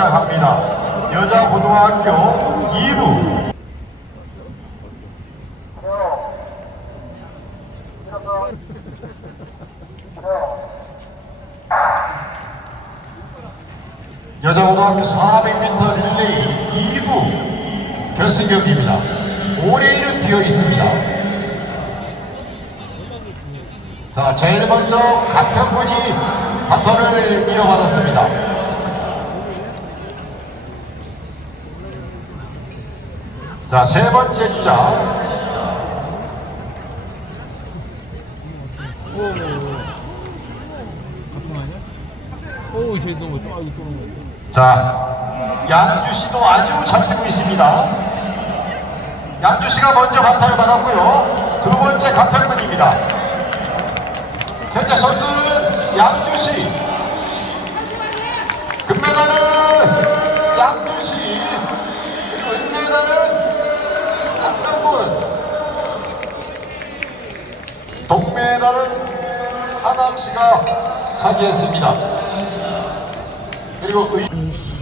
시작합니다. 여자고등학교 2부 여자고등학교 400m 릴레이 2부 결승 경기입니다. 5레인은 비어 있습니다. 자, 제일 먼저 같은 분이 바톤을 이어받았습니다. 자, 세 번째 주자. 오, 쟤. 아이고, 또 넘었어. 자, 양주 씨도 아주 잘 뛰고 있습니다. 양주 씨가 먼저 감탄을 받았고요. 두 번째 감탄분입니다. 현재 선수는 양주 씨. 금메달은 양주 씨. 그리고 은메달은 양정군. 동메달은 하남 씨가 차지했습니다. 그리고 의...